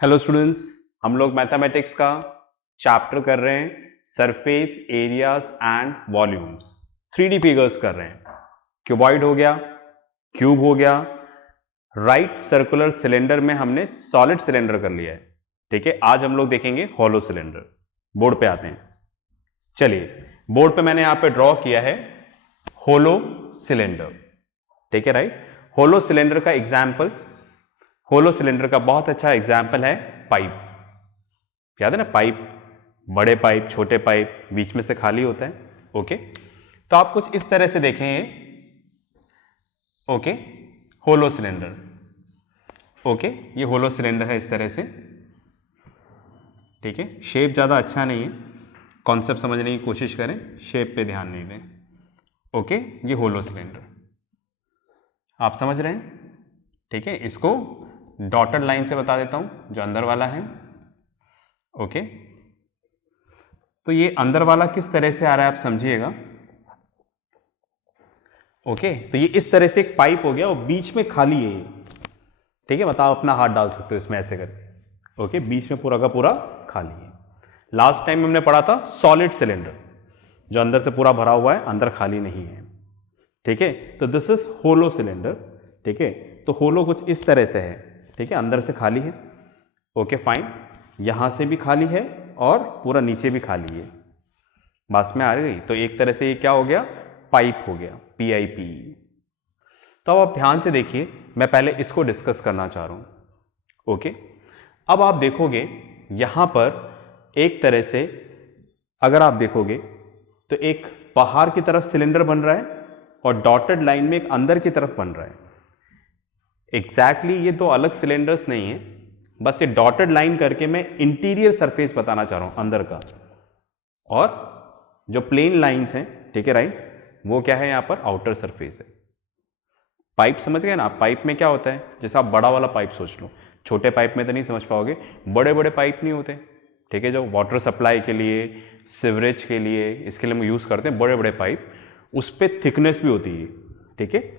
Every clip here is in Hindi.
हेलो स्टूडेंट्स, हम लोग मैथमेटिक्स का चैप्टर कर रहे हैं surface areas and volumes. 3D figures कर रहे हैं। क्यूबॉइड हो गया, क्यूब हो गया, राइट सर्कुलर सिलेंडर में हमने सॉलिड सिलेंडर कर लिया है। ठीक है, आज हम लोग देखेंगे हॉलो सिलेंडर। बोर्ड पे आते हैं। चलिए, बोर्ड पे मैंने यहां पे ड्रॉ किया है होलो सिलेंडर। ठीक है, राइट। होलो सिलेंडर का एग्जाम्पल, होलो सिलेंडर का बहुत अच्छा एग्जाम्पल है पाइप। याद है ना, पाइप, बड़े पाइप, छोटे पाइप, बीच में से खाली होता है। ओके, तो आप कुछ इस तरह से देखें ये। Okay, hollow cylinder. ओके, ये होलो सिलेंडर है इस तरह से। ठीक है, शेप ज़्यादा अच्छा नहीं है, कॉन्सेप्ट समझने की कोशिश करें, शेप पे ध्यान नहीं दें। ओके, ये होलो सिलेंडर आप समझ रहे हैं। ठीक है, इसको डॉटेड लाइन से बता देता हूं, जो अंदर वाला है। ओके, तो ये अंदर वाला किस तरह से आ रहा है आप समझिएगा। ओके, तो ये इस तरह से एक पाइप हो गया और बीच में खाली है ये। ठीक है, बताओ, अपना हाथ डाल सकते हो इसमें ऐसे करके। ओके, बीच में पूरा का पूरा खाली है। लास्ट टाइम हमने पढ़ा था सॉलिड सिलेंडर, जो अंदर से पूरा भरा हुआ है, अंदर खाली नहीं है। ठीक है, तो दिस इज होलो सिलेंडर। ठीक है, तो होलो कुछ इस तरह से है। ठीक है, अंदर से खाली है। ओके फाइन, यहां से भी खाली है और पूरा नीचे भी खाली है। बात में आ गई। तो एक तरह से ये क्या हो गया, पाइप हो गया, PIP। तो अब आप ध्यान से देखिए, मैं पहले इसको डिस्कस करना चाह रहा हूं। ओके, अब आप देखोगे यहां पर एक तरह से, अगर आप देखोगे तो एक बाहर की तरफ सिलेंडर बन रहा है और डॉटेड लाइन में एक अंदर की तरफ बन रहा है। एग्जैक्टली ये दो अलग सिलेंडर्स नहीं है, बस ये डॉटेड लाइन करके मैं इंटीरियर सरफेस बताना चाह रहा हूं अंदर का। और जो प्लेन लाइंस हैं, ठीक है राइट, वो क्या है यहां पर आउटर सरफेस है। पाइप समझ गए ना। पाइप में क्या होता है, जैसे आप बड़ा वाला पाइप सोच लो, छोटे पाइप में तो नहीं समझ पाओगे, बड़े बड़े पाइप नहीं होते। ठीक है, जो वाटर सप्लाई के लिए, सिवरेज के लिए, इसके लिए हम यूज करते हैं बड़े बड़े पाइप, उस पर थिकनेस भी होती है। ठीक है,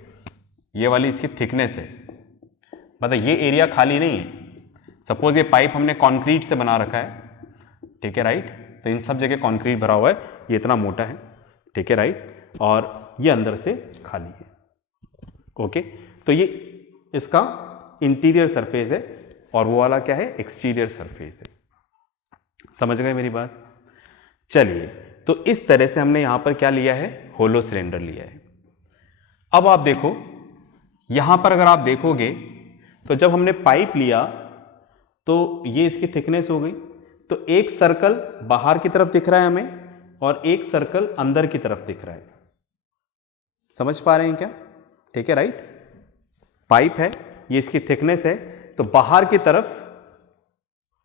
ये वाली इसकी थिकनेस है, मतलब ये एरिया खाली नहीं है। सपोज ये पाइप हमने कंक्रीट से बना रखा है, ठीक है राइट, तो इन सब जगह कंक्रीट भरा हुआ है, ये इतना मोटा है, ठीक है राइट, और ये अंदर से खाली है। ओके, तो ये इसका इंटीरियर सरफेस है और वो वाला क्या है, एक्सटीरियर सरफेस है। समझ गए मेरी बात। चलिए, तो इस तरह से हमने यहां पर क्या लिया है, होलो सिलेंडर लिया है। अब आप देखो यहां पर, अगर आप देखोगे तो जब हमने पाइप लिया तो ये इसकी थिकनेस हो गई, तो एक सर्कल बाहर की तरफ दिख रहा है हमें और एक सर्कल अंदर की तरफ दिख रहा है। समझ पा रहे हैं क्या। ठीक है राइट, पाइप है, ये इसकी थिकनेस है, तो बाहर की तरफ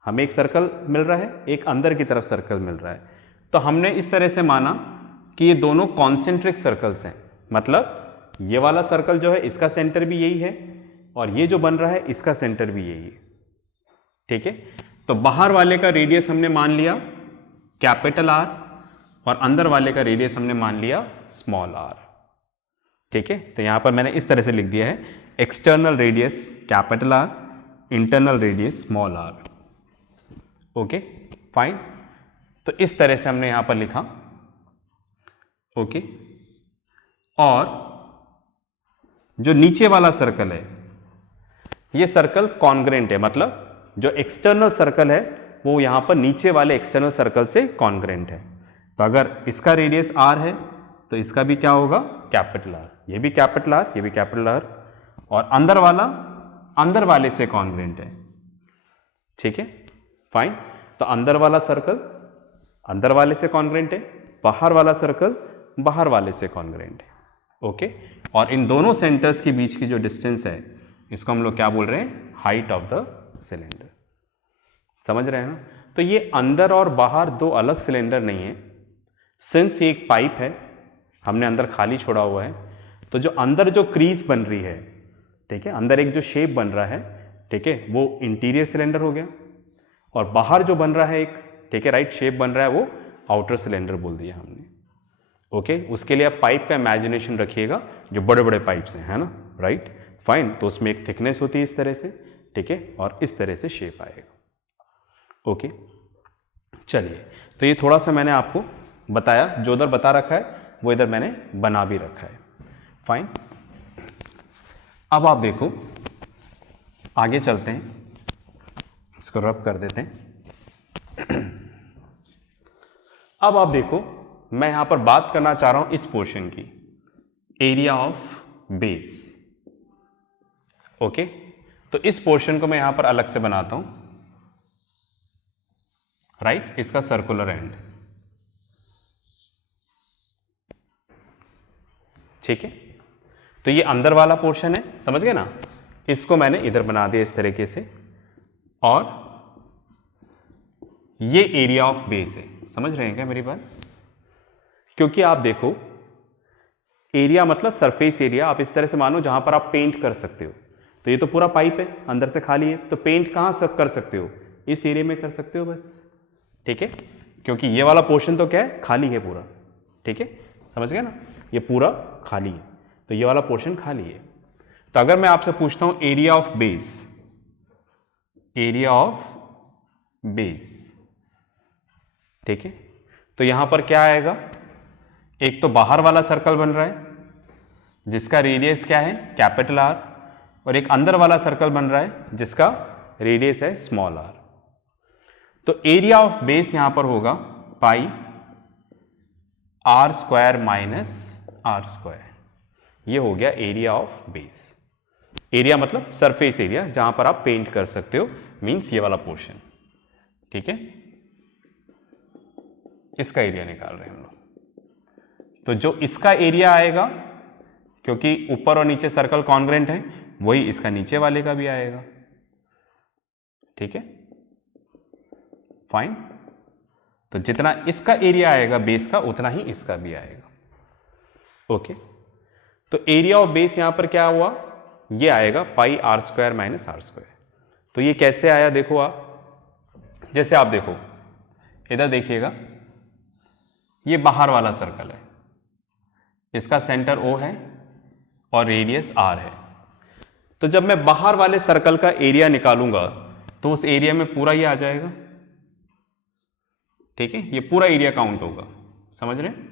हमें एक सर्कल मिल रहा है, एक अंदर की तरफ सर्कल मिल रहा है। तो हमने इस तरह से माना कि ये दोनों कॉन्सेंट्रिक सर्कल्स हैं, मतलब ये वाला सर्कल जो है इसका सेंटर भी यही है और ये जो बन रहा है इसका सेंटर भी यही है। ठीक है, तो बाहर वाले का रेडियस हमने मान लिया कैपिटल R और अंदर वाले का रेडियस हमने मान लिया स्मॉल r। ठीक है, तो यहां पर मैंने इस तरह से लिख दिया है, external radius capital R, internal radius small r। Okay fine, तो इस तरह से हमने यहां पर लिखा। ओके, और जो नीचे वाला सर्कल है, ये सर्कल कॉन्ग्रेंट है, मतलब जो एक्सटर्नल सर्कल है वो यहां पर नीचे वाले एक्सटर्नल सर्कल से कॉन्ग्रेंट है। तो अगर इसका रेडियस r है तो इसका भी क्या होगा, कैपिटल R, ये भी कैपिटल R, ये भी कैपिटल R, और अंदर वाला अंदर वाले से कॉन्ग्रेंट है। ठीक है फाइन, तो अंदर वाला सर्कल अंदर वाले से कॉन्ग्रेंट है, बाहर वाला सर्कल बाहर वाले से कॉन्ग्रेंट है। ओके, और इन दोनों सेंटर्स के बीच की जो डिस्टेंस है, इसको हम लोग क्या बोल रहे हैं, हाइट ऑफ द सिलेंडर। समझ रहे हैं ना। तो ये अंदर और बाहर दो अलग सिलेंडर नहीं है, सिंस ये एक पाइप है, हमने अंदर खाली छोड़ा हुआ है, तो जो अंदर जो क्रीज बन रही है, ठीक है, अंदर एक जो शेप बन रहा है, ठीक है, वो इंटीरियर सिलेंडर हो गया, और बाहर जो बन रहा है एक, ठीक है राइट, शेप बन रहा है, वो आउटर सिलेंडर बोल दिया हमने। ओके, उसके लिए आप पाइप का इमेजिनेशन रखिएगा, जो बड़े बड़े पाइप्स हैं, है ना, राइट फाइन, तो उसमें एक थिकनेस होती है इस तरह से, ठीक है, और इस तरह से शेप आएगा। ओके, चलिए, तो ये थोड़ा सा मैंने आपको बताया, जो उधर बता रखा है वो इधर मैंने बना भी रखा है। फाइन, अब आप देखो, आगे चलते हैं, इसको रब कर देते हैं। अब आप देखो, मैं यहां पर बात करना चाह रहा हूं इस पोर्शन की, एरिया ऑफ बेस। ओके, तो इस पोर्शन को मैं यहां पर अलग से बनाता हूं, राइट, इसका सर्कुलर एंड, ठीक है। तो ये अंदर वाला पोर्शन है, समझ गए ना, इसको मैंने इधर बना दिया इस तरीके से, और ये एरिया ऑफ बेस है। समझ रहे हैं क्या मेरी बात? क्योंकि आप देखो, एरिया मतलब सरफेस एरिया, आप इस तरह से मानो जहां पर आप पेंट कर सकते हो। तो ये तो पूरा पाइप है, अंदर से खाली है, तो पेंट कहां सब कर सकते हो? इस एरिया में कर सकते हो बस, ठीक है। क्योंकि ये वाला पोर्शन तो क्या है, खाली है पूरा, ठीक है, समझ गए ना, ये पूरा खाली है, तो ये वाला पोर्शन खाली है। तो अगर मैं आपसे पूछता हूं area of base, area of base, ठीक है, तो यहां पर क्या आएगा, एक तो बाहर वाला सर्कल बन रहा है जिसका रेडियस क्या है, कैपिटल आर, और एक अंदर वाला सर्कल बन रहा है जिसका रेडियस है स्मॉल आर। तो एरिया ऑफ बेस यहां पर होगा pi are square minus are square, ये हो गया एरिया ऑफ बेस। एरिया मतलब सरफेस एरिया जहां पर आप पेंट कर सकते हो, मींस ये वाला पोर्शन, ठीक है, इसका एरिया निकाल रहे हैं हम लोग। तो जो इसका एरिया आएगा, क्योंकि ऊपर और नीचे सर्कल कॉन्ग्रेंट है, वही इसका नीचे वाले का भी आएगा, ठीक है, फाइन। तो जितना इसका एरिया आएगा बेस का, उतना ही इसका भी आएगा। ओके, तो एरिया ऑफ बेस यहां पर क्या हुआ, ये आएगा pi are square minus are square. तो ये कैसे आया देखो आप, जैसे आप देखो इधर देखिएगा, ये बाहर वाला सर्कल है, इसका सेंटर O है और रेडियस R है। तो जब मैं बाहर वाले सर्कल का एरिया निकालूंगा तो उस एरिया में पूरा ये आ जाएगा, ठीक है, ये पूरा एरिया काउंट होगा, समझ रहे हैं?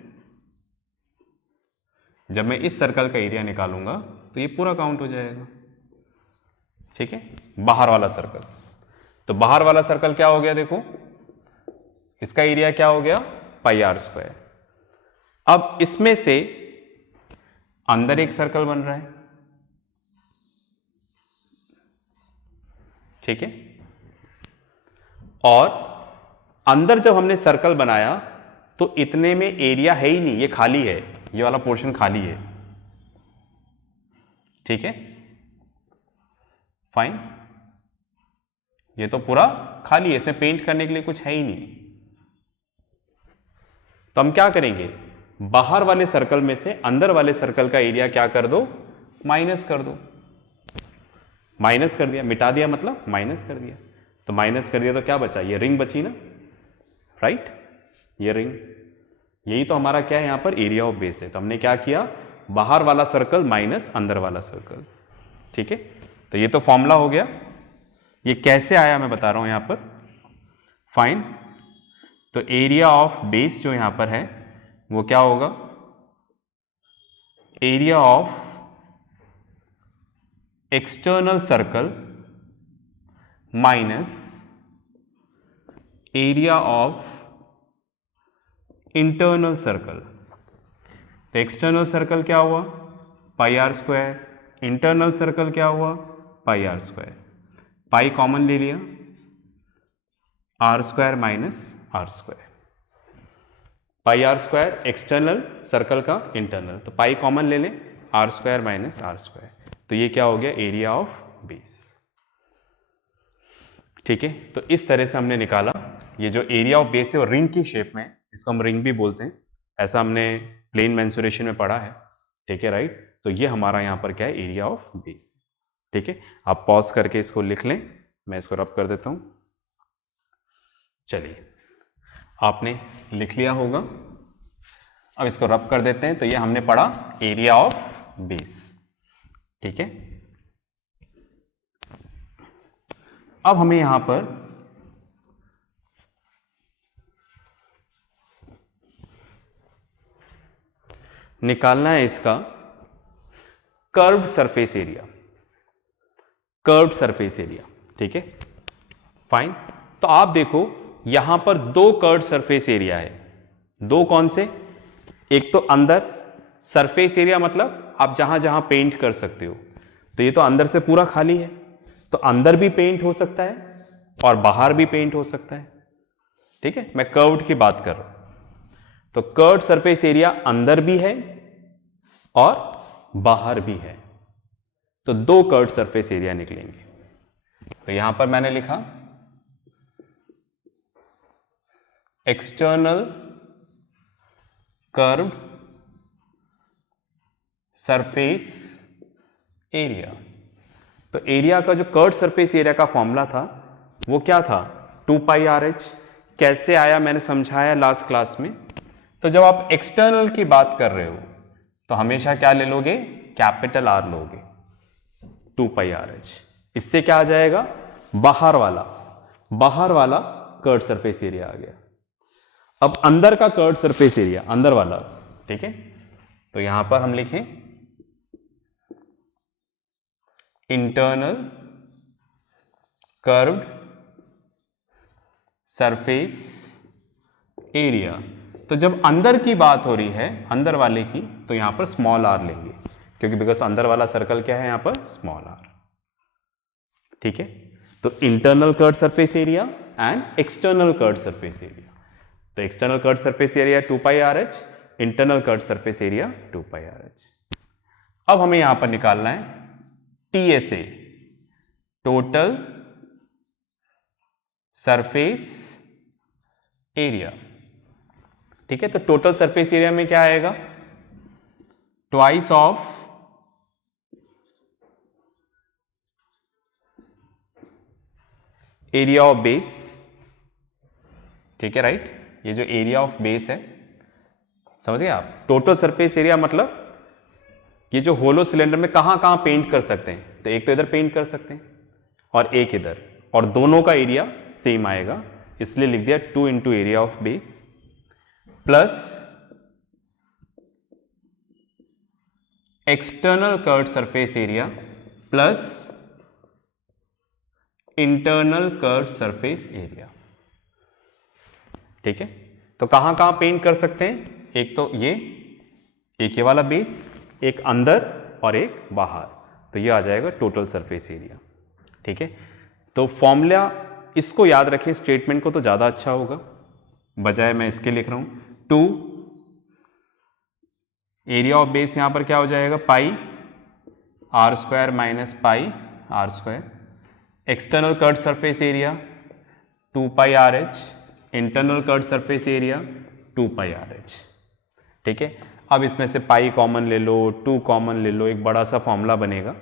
जब मैं इस सर्कल का एरिया निकालूंगा तो ये पूरा काउंट हो जाएगा, ठीक है, बाहर वाला सर्कल। तो बाहर वाला सर्कल क्या हो गया देखो, इसका एरिया क्या हो गया, पाई आर स्क्वायर। अब इसमें से अंदर एक सर्कल बन रहा है, ठीक है, और अंदर जब हमने सर्कल बनाया तो इतने में एरिया है ही नहीं, ये खाली है, ये वाला पोर्शन खाली है, ठीक है, फाइन। ये तो पूरा खाली है, इसमें पेंट करने के लिए कुछ है ही नहीं। तो हम क्या करेंगे, बाहर वाले सर्कल में से अंदर वाले सर्कल का एरिया क्या कर दो, माइनस कर दो। माइनस कर दिया, मिटा दिया मतलब माइनस कर दिया। तो माइनस कर दिया तो क्या बचा, ये रिंग बची ना, राइट, ये रिंग, यही तो हमारा क्या है यहां पर एरिया ऑफ बेस है। तो हमने क्या किया, बाहर वाला सर्कल माइनस अंदर वाला सर्कल, ठीक है। तो ये तो फॉर्मूला हो गया। ये कैसे आया मैं बता रहा हूं यहां पर, फाइन। तो एरिया ऑफ बेस जो यहां पर है वो क्या होगा, area of external circle minus area of internal circle. तो एक्सटर्नल सर्कल क्या हुआ, pi are square, internal circle क्या हुआ, pi are square. Pi common ले लिया, r square minus are square, pi are square external circle का इंटरनल, तो पाई कॉमन ले लें, r square minus are square. तो ये क्या हो गया, एरिया ऑफ बेस, ठीक है। तो इस तरह से हमने निकाला ये जो एरिया ऑफ बेस है, और रिंग की शेप में, इसको हम रिंग भी बोलते हैं, ऐसा हमने प्लेन मेंसुरेशन में पढ़ा है, ठीक है, राइट। तो ये हमारा यहां पर क्या है, एरिया ऑफ बेस, ठीक है। आप पॉज करके इसको लिख लें, मैं इसको रब कर देता हूं। चलिए, आपने लिख लिया होगा, अब इसको रब कर देते हैं। तो ये हमने पढ़ा एरिया ऑफ बेस, ठीक है। अब हमें यहां पर निकालना है इसका curved surface area, curved surface area, ठीक है, फाइन। तो आप देखो यहां पर दो कर्व्ड सरफेस एरिया है, दो कौन से, एक तो अंदर सरफेस एरिया मतलब आप जहां जहां पेंट कर सकते हो, तो ये तो अंदर से पूरा खाली है, तो अंदर भी पेंट हो सकता है और बाहर भी पेंट हो सकता है, ठीक है, मैं कर्व्ड की बात कर रहा हूं। तो कर्व्ड सरफेस एरिया अंदर भी है और बाहर भी है, तो दो कर्व्ड सरफेस एरिया निकलेंगे। तो यहां पर मैंने लिखा एक्सटर्नल कर्व्ड सरफेस एरिया। तो एरिया का जो कर्व्ड सरफेस एरिया का फॉर्मूला था वो क्या था, 2πRh। कैसे आया मैंने समझाया लास्ट क्लास में। तो जब आप एक्सटर्नल की बात कर रहे हो तो हमेशा क्या ले लोगे, कैपिटल R लोगे, 2πRh। इससे क्या आ जाएगा, बाहर वाला कर्व्ड सरफेस एरिया आ गया। अब अंदर का कर्व्ड सरफेस एरिया, अंदर वाला, ठीक है, तो यहां पर हम लिखें इंटरनल कर्व्ड सरफेस एरिया। तो जब अंदर की बात हो रही है, अंदर वाले की, तो यहां पर स्मॉल r लेंगे, क्योंकि बिकॉज अंदर वाला सर्कल क्या है यहां पर, स्मॉल r, ठीक है। तो internal curved surface area and external curved surface area. तो external curved surface area 2πRh, internal curved surface area 2πRh। अब हमें यहां पर निकालना है TSA, टोटल सरफेस एरिया, ठीक है। तो टोटल सरफेस एरिया में क्या आएगा, twice of area of base, ठीक है, राइट। ये जो एरिया ऑफ बेस है, समझ गए आप। टोटल सरफेस एरिया मतलब ये जो होलो सिलेंडर में कहां कहां पेंट कर सकते हैं, तो एक तो इधर पेंट कर सकते हैं और एक इधर, और दोनों का एरिया सेम आएगा, इसलिए लिख दिया 2 into area of base plus external curved surface area plus internal curved surface area, ठीक है। तो कहां कहां पेंट कर सकते हैं, एक तो एक ये वाला बेस, एक अंदर और एक बाहर, तो ये आ जाएगा टोटल सरफेस एरिया, ठीक है। तो फॉर्मूला इसको याद रखें, स्टेटमेंट को तो ज्यादा अच्छा होगा, बजाय मैं इसके लिख रहा हूं 2 एरिया ऑफ बेस, यहां पर क्या हो जाएगा, पाई r² minus pi r², external curved surface area 2πRh, internal curved surface area 2πRh, ठीक है। अब इसमें से पाई कॉमन ले लो, 2 कॉमन ले लो, एक बड़ा सा फॉर्मूला बनेगा।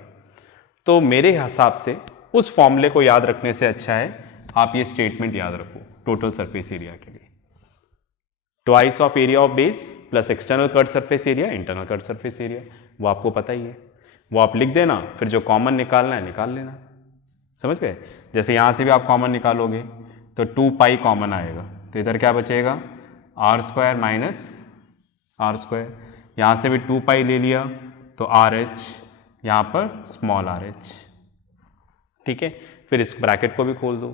तो मेरे हिसाब से उस फॉर्मूले को याद रखने से अच्छा है आप ये स्टेटमेंट याद रखो टोटल सरफेस एरिया के लिए, twice of area of base plus external curved surface area, internal curved surface area, वो आपको पता ही है, वो आप लिख देना, फिर जो कॉमन निकालना है निकाल लेना, समझ गए। जैसे यहां से भी आप कॉमन निकालोगे तो 2π कॉमन आएगा, तो इधर क्या बचेगा, r² माइनस r², यहां से भी 2π ले लिया तो RH, यहां पर स्मॉल rh, ठीक है। फिर इस ब्रैकेट को भी खोल दो,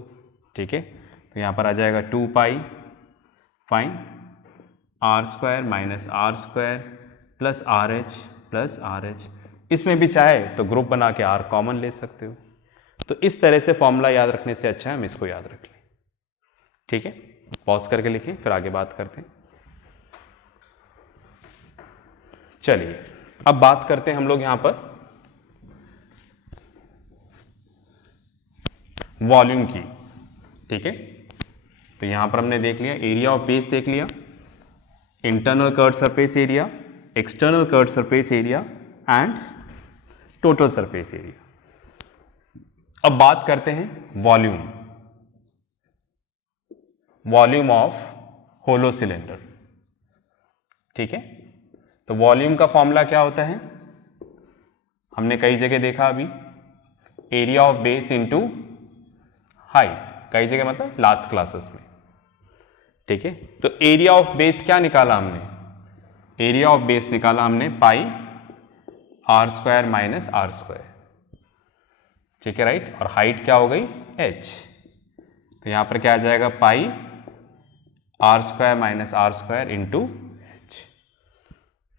ठीक है, तो यहां पर आ जाएगा 2π, fine, r² minus r² plus RH, इसमें भी चाहे तो ग्रुप बना के r कॉमन ले सकते हो। तो इस तरह से फॉर्मूला याद रखने से अच्छा है हम इसको याद रख लें, ठीक है। पॉज करके लिखें, फिर आगे बात करते हैं। चलिए अब बात करते हैं हम लोग यहां पर वॉल्यूम की, ठीक है। तो यहां पर हमने देख लिया एरिया ऑफ बेस, देख लिया internal curved surface area, external curved surface area and total surface area. अब बात करते हैं वॉल्यूम ऑफ होलो सिलेंडर, ठीक है। तो वॉल्यूम का फॉर्मूला क्या होता है, हमने कई जगह देखा अभी, area of base into height, कई जगह मतलब लास्ट क्लासेस में, ठीक है। तो एरिया ऑफ बेस क्या निकाला हमने, एरिया ऑफ बेस निकाला हमने pi are square minus are square, ठीक है राइट। और हाइट क्या हो गई h, तो यहां पर क्या आ जाएगा pi are square minus are square into H,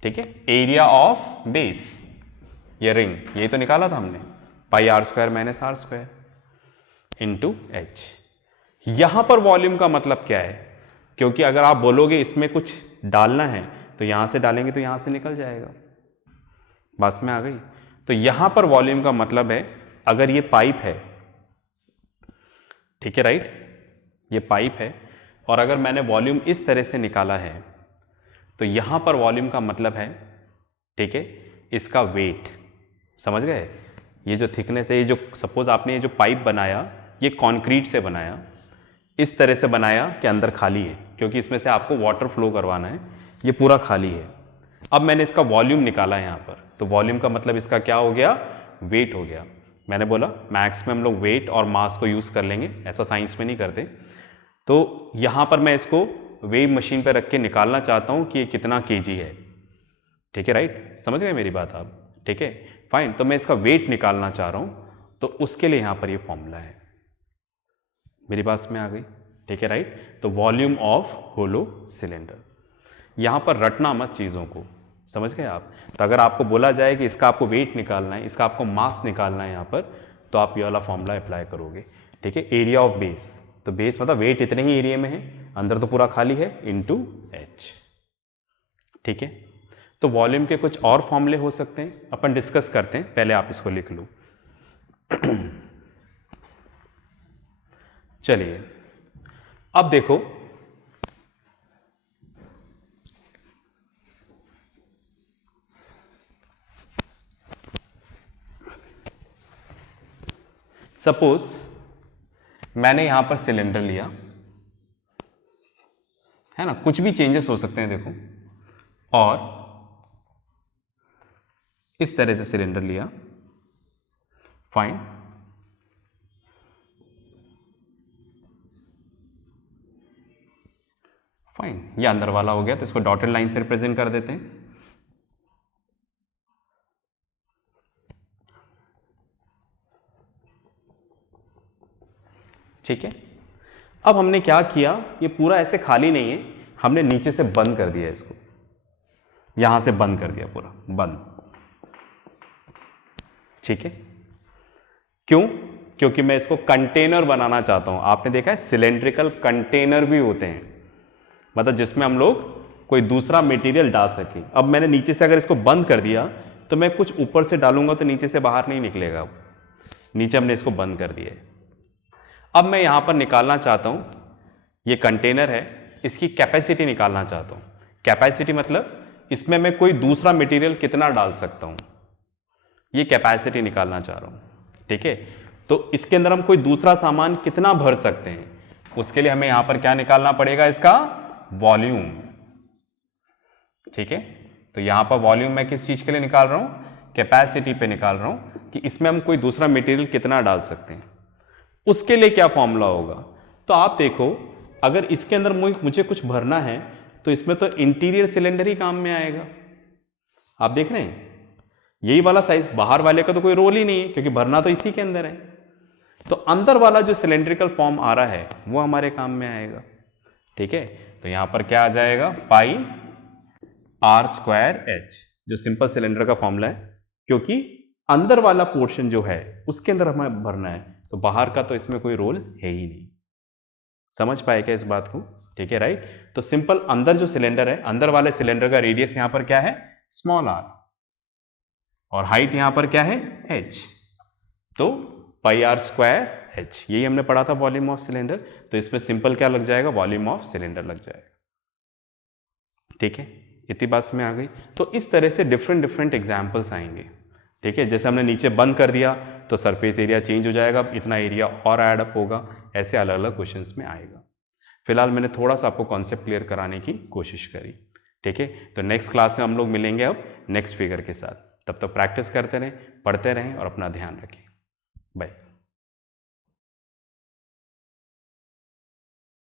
ठीक है। एरिया ऑफ बेस ये रिंग यही तो निकाला था हमने, pi are square minus are square into H. यहां पर वॉल्यूम का मतलब क्या है, क्योंकि अगर आप बोलोगे इसमें कुछ डालना है तो यहां से डालेंगे तो यहां से निकल जाएगा, बस में आ गई। तो यहां पर वॉल्यूम का मतलब है अगर ये पाइप है, ठीक है राइट, ये पाइप है और अगर मैंने वॉल्यूम इस तरह से निकाला है तो यहां पर वॉल्यूम का मतलब है, ठीक है, इसका वेट, समझ गए। ये जो थिकनेस है, ये जो सपोज आपने ये जो पाइप बनाया ये कंक्रीट से बनाया, इस तरह से बनाया कि अंदर खाली है क्योंकि इसमें से आपको वाटर फ्लो करवाना है, ये पूरा खाली है। अब मैंने इसका वॉल्यूम निकाला है यहां पर, तो वॉल्यूम का मतलब इसका क्या हो गया, वेट हो गया। मैंने बोला मैथ्स में हम लोग वेट और मास को यूज कर लेंगे, ऐसा साइंस में नहीं करते। तो यहां पर मैं इसको वेव मशीन पर रख के निकालना चाहता हूं कि ये कितना केजी है, ठीक है राइट, समझ गए मेरी बात आप, ठीक है फाइन। तो मैं इसका वेट निकालना चाह रहा हूं तो उसके लिए यहां पर ये फॉर्मूला है, मेरी बात में आ गई, ठीक है राइट। तो वॉल्यूम ऑफ होलो सिलेंडर, यहां पर रटना मत चीजों को, समझ गए आप। तो अगर आपको बोला जाए कि इसका आपको वेट निकालना है, इसका आपको मास निकालना है यहां पर, तो आप ये वाला फॉर्मूला अप्लाई करोगे, ठीक है। एरिया ऑफ बेस, तो बेस मतलब वेट इतने ही एरिया में है, अंदर तो पूरा खाली है, इनटू एच, ठीक है। तो वॉल्यूम के कुछ और फॉर्मूले हो सकते हैं, अपन डिस्कस करते हैं, पहले आप इसको लिख लो। चलिए अब देखो, सपोज मैंने यहां पर सिलेंडर लिया है ना, कुछ भी चेंजेस हो सकते हैं देखो, और इस तरह से सिलेंडर लिया, फाइन। फाइन, ये अंदर वाला हो गया तो इसको डॉटेड लाइन से रिप्रेजेंट कर देते हैं, ठीक है। अब हमने क्या किया, ये पूरा ऐसे खाली नहीं है, हमने नीचे से बंद कर दिया इसको, यहां से बंद कर दिया पूरा बंद, ठीक है। क्यों, क्योंकि मैं इसको कंटेनर बनाना चाहता हूं। आपने देखा है सिलेंड्रिकल कंटेनर भी होते हैं, मतलब जिसमें हम लोग कोई दूसरा मटेरियल डाल सके। अब मैंने नीचे से अगर इसको बंद कर दिया तो मैं कुछ ऊपर से डालूंगा तो नीचे से बाहर नहीं निकलेगा, नीचे हमने इसको बंद कर दिया है। अब मैं यहां पर निकालना चाहता हूं, ये कंटेनर है, इसकी कैपेसिटी निकालना चाहता हूं। कैपेसिटी मतलब इसमें मैं कोई दूसरा मटेरियल कितना डाल सकता हूं, ये कैपेसिटी निकालना चाह रहा हूं, ठीक है। तो इसके अंदर हम कोई दूसरा सामान कितना भर सकते हैं, उसके लिए हमें यहां पर क्या निकालना पड़ेगा, इसका वॉल्यूम, ठीक है। तो यहां पर वॉल्यूम मैं किस चीज के लिए निकाल रहा हूं, कैपेसिटी पे निकाल रहा हूं कि इसमें हम कोई दूसरा मटेरियल कितना डाल सकते हैं, उसके लिए क्या फॉर्मूला होगा। तो आप देखो, अगर इसके अंदर मुझे कुछ भरना है तो इसमें तो इंटीरियर सिलेंडर ही काम में आएगा, आप देख रहे हैं, यही वाला साइज, बाहर वाले का तो कोई रोल ही नहीं है क्योंकि भरना तो इसी के अंदर है। तो अंदर वाला जो सिलेंड्रिकल फॉर्म आ रहा है वो हमारे काम में आएगा, ठीक है। तो यहां पर क्या आ जाएगा, पाई आर स्क्वायर एच, जो सिंपल सिलेंडर का फॉर्मूला है, क्योंकि अंदर वाला पोर्शन जो है उसके अंदर हमें भरना है, तो बाहर का तो इसमें कोई रोल है ही नहीं। समझ पाए क्या इस बात को, ठीक है राइट। तो सिंपल अंदर जो सिलेंडर है, अंदर वाले सिलेंडर का रेडियस यहां पर क्या है, स्मॉल आर, और हाइट यहां पर क्या है, h, तो पाई आर स्क्वायर h, यही हमने पढ़ा था वॉल्यूम ऑफ सिलेंडर। तो इसमें सिंपल क्या लग जाएगा, वॉल्यूम ऑफ सिलेंडर लग जाएगा, ठीक है। इतनी बात में आ गई। तो इस तरह से डिफरेंट एग्जाम्पल्स आएंगे, ठीक है। जैसे हमने नीचे बंद कर दिया तो सरफेस एरिया चेंज हो जाएगा, इतना एरिया और ऐड अप होगा, ऐसे अलग अलग क्वेश्चंस में आएगा। फिलहाल मैंने थोड़ा सा आपको कॉन्सेप्ट क्लियर कराने की कोशिश करी, ठीक है। तो नेक्स्ट क्लास में हम लोग मिलेंगे अब नेक्स्ट फिगर के साथ, तब तक प्रैक्टिस करते रहें, पढ़ते रहें और अपना ध्यान रखें। बाय।